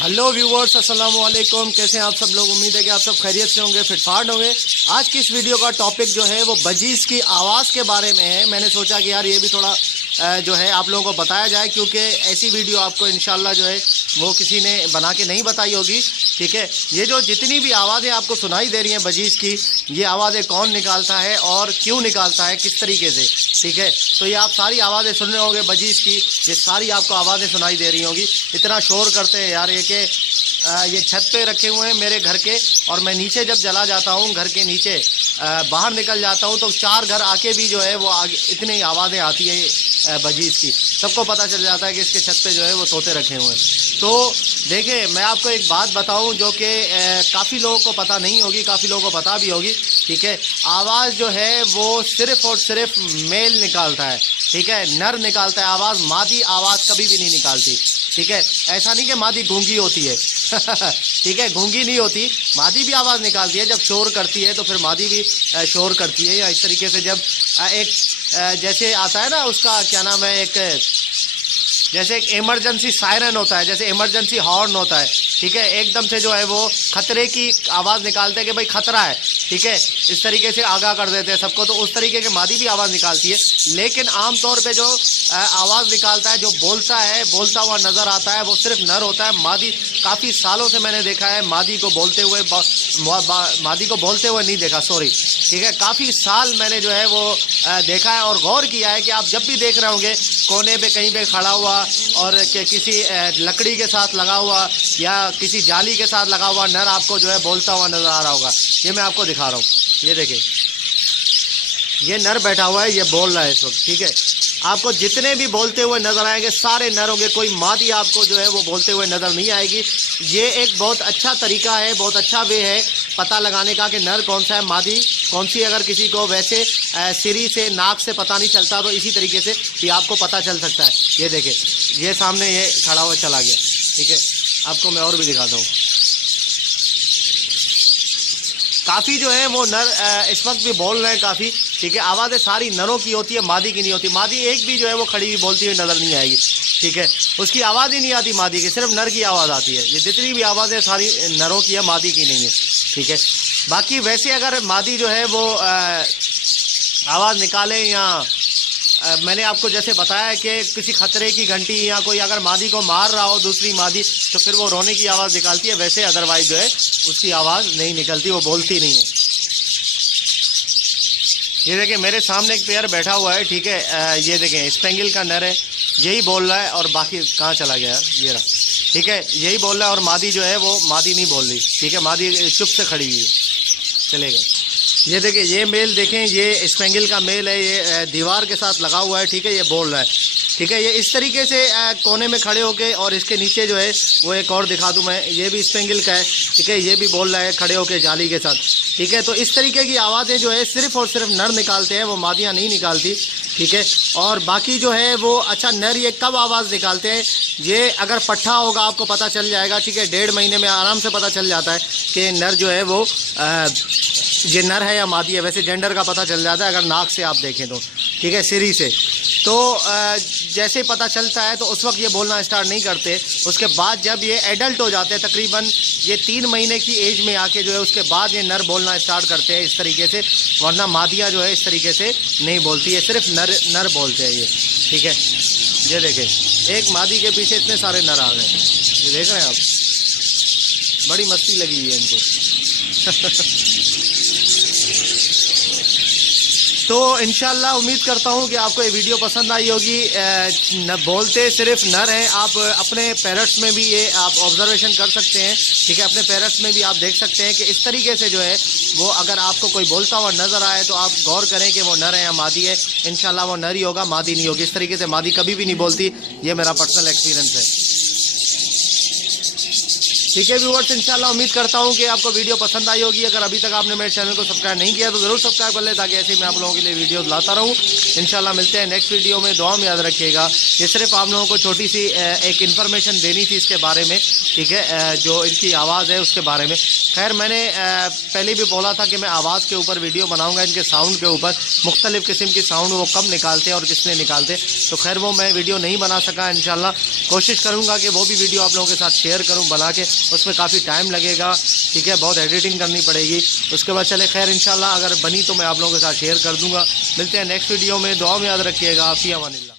Hello viewers, अस्सलाम वालेकुम। कैसे हैं आप सब लोग? उम्मीद है कि आप सब खैरियत से होंगे, फिटफाट होंगे। आज की इस वीडियो का टॉपिक जो है वो बजीज़ की आवाज़ के बारे में है। मैंने सोचा कि यार ये भी थोड़ा जो है आप लोगों को बताया जाए, क्योंकि ऐसी वीडियो आपको इंशाल्लाह जो है वो किसी ने बना के नहीं बताई होगी। ठीक है, ये जो जितनी भी आवाज़ें आपको सुनाई दे रही हैं बजीज़ की, ये आवाज़ें कौन निकालता है और क्यों निकालता है, किस तरीके से। ठीक है, तो ये आप सारी आवाज़ें सुन रहे होंगे बजीज़ की, ये सारी आपको आवाज़ें सुनाई दे रही होंगी। इतना शोर करते हैं यार ये कि ये छत पे रखे हुए हैं मेरे घर के, और मैं नीचे जब चला जाता हूँ घर के नीचे बाहर निकल जाता हूँ तो 4 घर आके भी जो है वो आगे इतनी आवाज़ें आती है बजीज़ की। सबको पता चल जाता है कि इसके छत पे जो है वो तोते रखे हुए हैं। तो देखिए, मैं आपको एक बात बताऊं जो कि काफ़ी लोगों को पता नहीं होगी, काफ़ी लोगों को पता भी होगी। ठीक है, आवाज़ जो है वो सिर्फ़ और सिर्फ मेल निकालता है। ठीक है, नर निकालता है आवाज़, मादी आवाज़ कभी भी नहीं निकालती। ठीक है, ऐसा नहीं कि मादी गूंगी होती है ठीक है, गूंगी नहीं होती, मादी भी आवाज़ निकालती है। जब शोर करती है तो फिर मादी भी शोर करती है। या इस तरीके से जब एक जैसे आता है ना, उसका क्या नाम है, एक जैसे एक इमरजेंसी सायरन होता है, जैसे इमरजेंसी हॉर्न होता है। ठीक है, एकदम से जो है वो खतरे की आवाज़ निकालते हैं कि भाई खतरा है। ठीक है, इस तरीके से आगाह कर देते हैं सबको। तो उस तरीके के मादी भी आवाज़ निकालती है, लेकिन आमतौर पे जो आवाज़ निकालता है, जो बोलता है, बोलता हुआ नज़र आता है, वो सिर्फ नर होता है। मादी काफ़ी सालों से मैंने देखा है मादी को बोलते हुए, मादी को बोलते हुए नहीं देखा, सॉरी। ठीक है, काफ़ी साल मैंने जो है वो देखा है और गौर किया है कि आप जब भी देख रहे होंगे कोने पे कहीं पे खड़ा हुआ और किसी लकड़ी के साथ लगा हुआ या किसी जाली के साथ लगा हुआ नर आपको जो है बोलता हुआ नज़र आ रहा होगा। ये मैं आपको दिखा रहा हूँ, ये देखिए, ये नर बैठा हुआ है, ये बोल रहा है इस वक्त। ठीक है, आपको जितने भी बोलते हुए नजर आएंगे सारे नर होंगे, कोई मादी आपको जो है वो बोलते हुए नजर नहीं आएगी। ये एक बहुत अच्छा तरीका है, बहुत अच्छा वे है पता लगाने का कि नर कौन सा है, मादी कौन सी। अगर किसी को वैसे सिरी से, नाक से पता नहीं चलता तो इसी तरीके से भी आपको पता चल सकता है। ये देखें, ये सामने ये खड़ा हुआ चला गया। ठीक है, आपको मैं और भी दिखाता हूँ। काफ़ी जो है वो नर इस वक्त भी बोल रहे हैं काफ़ी। ठीक है, आवाज़ें सारी नरों की होती है, मादी की नहीं होती। मादी एक भी जो है वो खड़ी हुई बोलती हुई नज़र नहीं आएगी। ठीक है, उसकी आवाज़ ही नहीं आती मादी की, सिर्फ नर की आवाज़ आती है। ये जितनी भी आवाज़ें सारी नरों की है, मादी की नहीं है। ठीक है, बाकी वैसे अगर मादी जो है वो आवाज़ निकाले या मैंने आपको जैसे बताया कि किसी खतरे की घंटी या कोई अगर मादी को मार रहा हो दूसरी मादी, तो फिर वो रोने की आवाज़ निकालती है। वैसे अदरवाइज जो है उसकी आवाज़ नहीं निकलती, वो बोलती नहीं है। ये देखें, मेरे सामने एक पेयर बैठा हुआ है। ठीक है, ये देखें, स्पेंगल का नर है, यही बोल रहा है, और बाकी कहाँ चला गया, ये रहा। ठीक है, यही बोल रहा है, और मादी जो है वो मादी नहीं बोल रही। ठीक है, मादी चुप से खड़ी हुई है, चले गए। ये देखें, ये मेल देखें, ये स्पेंगल का मेल है, ये दीवार के साथ लगा हुआ है। ठीक है, ये बोल रहा है। ठीक है, ये इस तरीके से कोने में खड़े होके, और इसके नीचे जो है वो एक और दिखा दूं मैं, ये भी स्पेंगल का है। ठीक है, ये भी बोल रहा है खड़े होके जाली के साथ। ठीक है, तो इस तरीके की आवाज़ें जो है सिर्फ और सिर्फ नर निकालते हैं, वो मादियाँ नहीं निकालती। ठीक है, और बाकी जो है वो अच्छा नर ये कब आवाज़ निकालते हैं, ये अगर पट्ठा होगा आपको पता चल जाएगा। ठीक है, 1.5 महीने में आराम से पता चल जाता है कि नर जो है वो ये नर है या मादी है। वैसे जेंडर का पता चल जाता है अगर नाक से आप देखें तो। ठीक है, सिरी से तो जैसे पता चलता है तो उस वक्त ये बोलना स्टार्ट नहीं करते। उसके बाद जब ये एडल्ट हो जाते हैं, तकरीबन ये 3 महीने की एज में आके जो है उसके बाद ये नर बोलना स्टार्ट करते हैं इस तरीके से, वरना मादियाँ जो है इस तरीके से नहीं बोलती है, सिर्फ नर बोलते हैं ये। ठीक है, ये देखें, एक मादी के पीछे इतने सारे नर आ गए, ये देख रहे हैं आप, बड़ी मस्ती लगी हुई है इनको तो इंशाल्लाह उम्मीद करता हूँ कि आपको ये वीडियो पसंद आई होगी। न बोलते सिर्फ नर हैं, आप अपने पैरट्स में भी ये आप ऑब्जर्वेशन कर सकते हैं। ठीक है, अपने पैरट्स में भी आप देख सकते हैं कि इस तरीके से जो है वो अगर आपको कोई बोलता हुआ नज़र आए तो आप गौर करें कि वो नर है या मादी है। इंशाल्लाह वो नर ही होगा, मादी नहीं होगी। इस तरीके से मादी कभी भी नहीं बोलती, ये मेरा पर्सनल एक्सपीरियंस है। ठीक है व्यूअर्स, इंशाल्लाह उम्मीद करता हूँ कि आपको वीडियो पसंद आई होगी। अगर अभी तक आपने मेरे चैनल को सब्सक्राइब नहीं किया तो ज़रूर सब्सक्राइब कर ले, ताकि ऐसे ही मैं आप लोगों के लिए वीडियो लाता रहूँ। इंशाल्लाह मिलते हैं नेक्स्ट वीडियो में। दुआ में याद रखिएगा। ये सिर्फ आप लोगों को छोटी सी एक इन्फॉर्मेशन देनी थी इसके बारे में, ठीक है, जो इनकी आवाज़ है उसके बारे में। खैर मैंने पहले भी बोला था कि मैं आवाज़ के ऊपर वीडियो बनाऊंगा, इनके साउंड के ऊपर, मुख्तलिफ़ किस्म की साउंड वो कब निकालते हैं और किसने निकालते, तो खैर वो मैं वीडियो नहीं बना सका। इंशाल्लाह कोशिश करूंगा कि वो भी वीडियो आप लोगों के साथ शेयर करूं बना के। उसमें काफ़ी टाइम लगेगा, ठीक है, बहुत एडिटिंग करनी पड़ेगी। उसके बाद चले खैर इंशाल्लाह अगर बनी तो मैं आप लोगों के साथ शेयर कर दूँगा। मिलते हैं नेक्स्ट वीडियो में। दुआ में याद रखिएगा। फ़ी अमानिल्लाह।